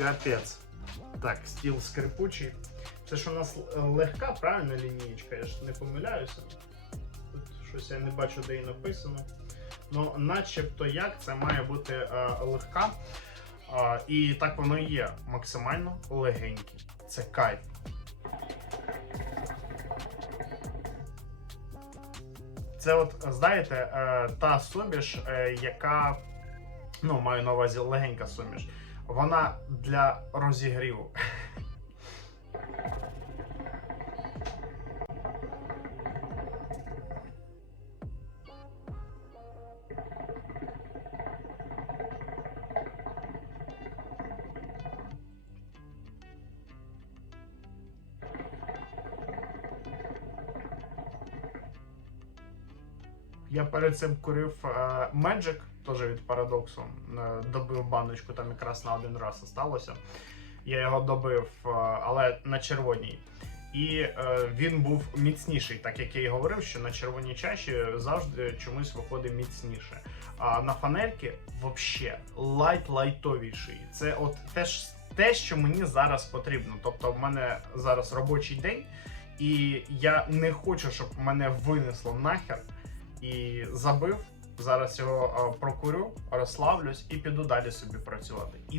Капець. Так, стіл скрипучий. Це ж у нас легка, правильно лінієчка, я ж не помиляюся. Тут щось я не бачу, де і написано. Ну, начебто як це має бути е, легка. Е, і так воно і є. Максимально легенький. Це кайф. Це от, знаєте, е, та суміш, е, яка, ну, маю на увазі легенька суміш, вона для розігріву. Я перед цим курив е, Magic, теж від парадоксу. Е, добив баночку, там якраз на один раз осталося. Я його добив, е, але на червоній. І е, він був міцніший, так як я і говорив, що на червоній чаші завжди чомусь виходить міцніше. А на фанерки взагалі лайт-лайтовіший. Це от те, ж- те, що мені зараз потрібно. Тобто, в мене зараз робочий день, і я не хочу, щоб мене винесло нахер і забив. Зараз його е, прокурю, розслаблюсь і піду далі собі працювати. І